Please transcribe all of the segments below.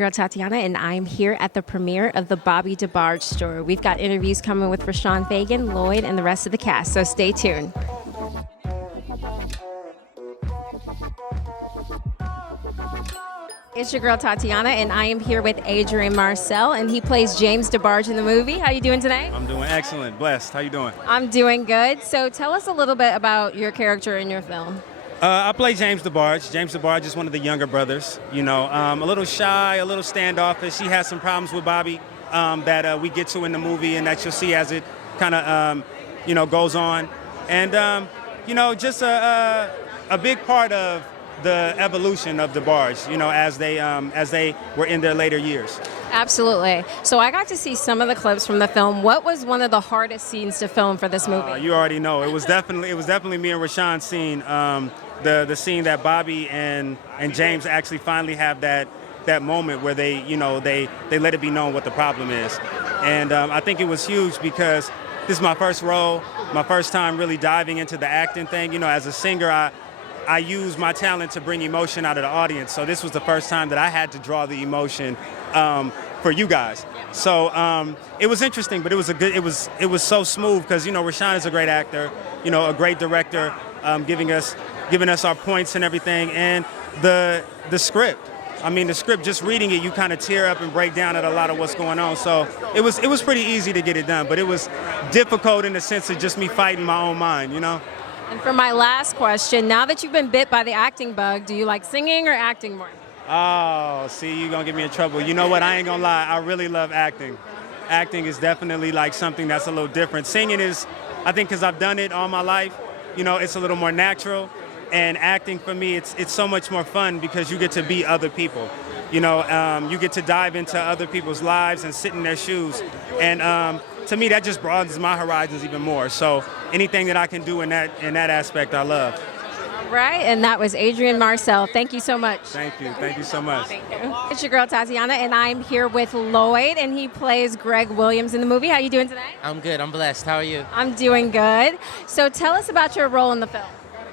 girl Tatyana, and I'm here at the premiere of the Bobby DeBarge story. We've got interviews coming with Roshon Feagan, Lloyd, and the rest of the cast, so stay tuned. It's your girl Tatyana, and I am here with Adrian Marcel, and he plays James Debarge in the movie. How you doing today? I'm doing excellent. Blessed. How you doing? I'm doing good. So tell us a little bit about your character in your film. I play James Debarge. James Debarge is one of the younger brothers. You know, a little shy, a little standoffish. He has some problems with Bobby that we get to in the movie, and that you'll see as it kind of goes on. And just a big part of the evolution of Debarge, as they were in their later years. Absolutely. So I got to see some of the clips from the film. What was one of the hardest scenes to film for this movie? You already know. It was definitely me and Roshon's scene. The scene that Bobby and James actually finally have that moment where they let it be known what the problem is. And I think it was huge because this is my first role, my first time really diving into the acting thing. As a singer, I use my talent to bring emotion out of the audience. So this was the first time that I had to draw the emotion for you guys. So it was interesting, but it was so smooth because Roshon is a great actor, a great director, giving us our points and everything, and the script. I mean, the script, just reading it, you kind of tear up and break down at a lot of what's going on. So it was pretty easy to get it done, but it was difficult in the sense of just me fighting my own mind, And for my last question, now that you've been bit by the acting bug, do you like singing or acting more? Oh, see, you're going to get me in trouble. You know what? I ain't going to lie. I really love acting. Acting is definitely like something that's a little different. Singing is, I think because I've done it all my life, it's a little more natural. And acting for me, it's so much more fun because you get to be other people. You get to dive into other people's lives and sit in their shoes. And to me, that just broadens my horizons even more. So anything that I can do in that aspect, I love. All right, and that was Adrian Marcel. Thank you so much. Thank you so much. Thank you. It's your girl Tatyana, and I'm here with Lloyd, and he plays Greg Williams in the movie. How you doing today? I'm good. I'm blessed. How are you? I'm doing good. So tell us about your role in the film.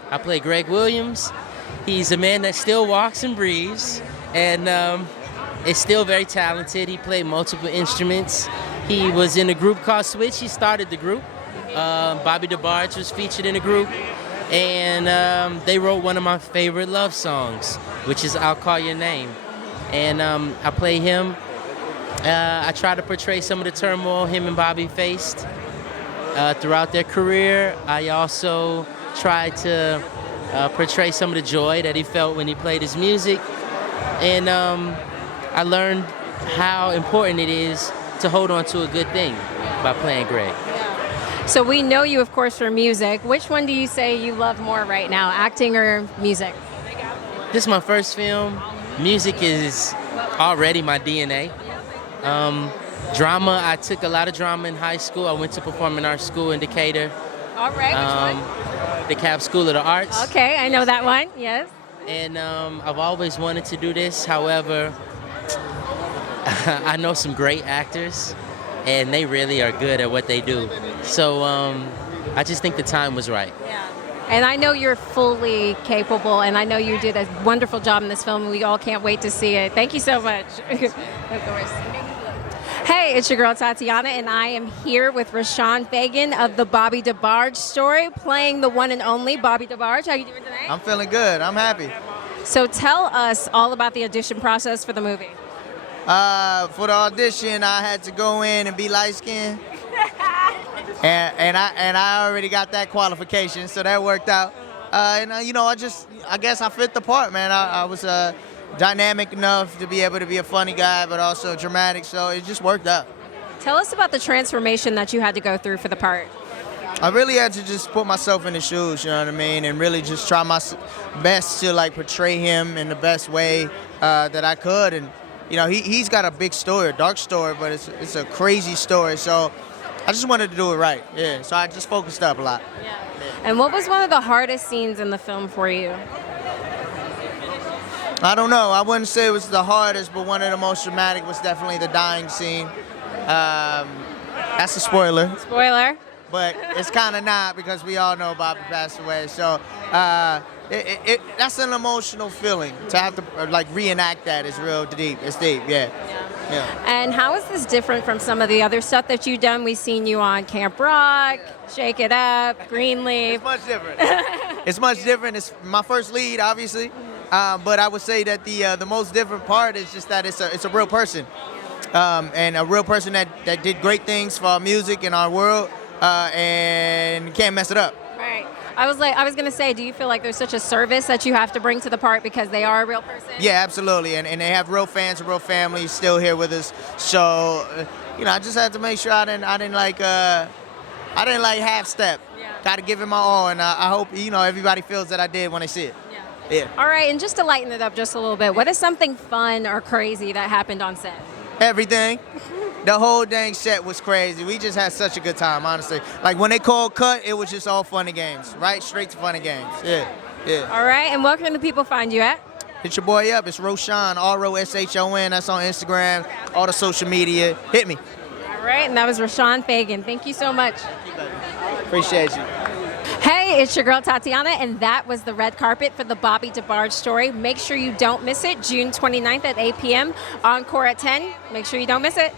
I play Greg Williams. He's a man that still walks and breathes, and is still very talented. He played multiple instruments. He was in a group called Switch. He started the group. Bobby DeBarge was featured in the group, and they wrote one of my favorite love songs, which is I'll Call Your Name. And I play him. I try to portray some of the turmoil him and Bobby faced throughout their career. I also try to portray some of the joy that he felt when he played his music. And I learned how important it is to hold on to a good thing by playing Greg. So we know you, of course, for music. Which one do you say you love more right now, acting or music? This is my first film. Music is already my DNA. Drama, I took a lot of drama in high school. I went to performing arts school in Decatur. All right, which one? The Cab School of the Arts. Okay, I know that one, yes. And I've always wanted to do this. However, I know some great actors, and they really are good at what they do. So I just think the time was right. Yeah. And I know you're fully capable, and I know you did a wonderful job in this film, and we all can't wait to see it. Thank you so much. Of course. Hey, it's your girl Tatyana, and I am here with Roshon Feagan of the Bobby DeBarge story, playing the one and only Bobby DeBarge. How are you doing today? I'm feeling good. I'm happy. So tell us all about the audition process for the movie. For the audition, I had to go in and be light-skinned, and I already got that qualification, so that worked out. I guess I fit the part, man. I was dynamic enough to be able to be a funny guy, but also dramatic, so it just worked out. Tell us about the transformation that you had to go through for the part. I really had to just put myself in his shoes, you know what I mean, and really just try my best to portray him in the best way that I could. And he's got a big story, a dark story, but it's a crazy story. So I just wanted to do it right. Yeah. So I just focused up a lot. Yeah. And what was one of the hardest scenes in the film for you? I don't know. I wouldn't say it was the hardest, but one of the most dramatic was definitely the dying scene. That's a spoiler. Spoiler. But it's kind of not because we all know Bobby passed away. So that's an emotional feeling. To have to like reenact that is real deep. It's deep, yeah. And how is this different from some of the other stuff that you've done? We've seen you on Camp Rock, Shake It Up, Greenleaf. It's much different. It's much different. It's my first lead, obviously, but I would say that the most different part is just that it's a real person, and a real person that did great things for our music and our world, and can't mess it up. Right. I was gonna say, do you feel like there's such a service that you have to bring to the part because they are a real person? Yeah, absolutely, and they have real fans, and real family still here with us. So, I just had to make sure I didn't like half step. Yeah. Got to give it my all, and I hope everybody feels that I did when they see it. Yeah. All right, and just to lighten it up just a little bit, what is something fun or crazy that happened on set? Everything. The whole dang set was crazy. We just had such a good time, honestly. Like when they called cut, it was just all fun and games, right? Straight to fun and games. Yeah. All right, and where can the people find you at? Hit your boy up. It's Roshon, Roshon. That's on Instagram, all the social media. Hit me. All right, and that was Roshon Feagan. Thank you so much. Appreciate you. Hey, it's your girl Tatyana, and that was the red carpet for the Bobby Debarge story. Make sure you don't miss it. June 29th at 8 p.m. Encore at 10. Make sure you don't miss it.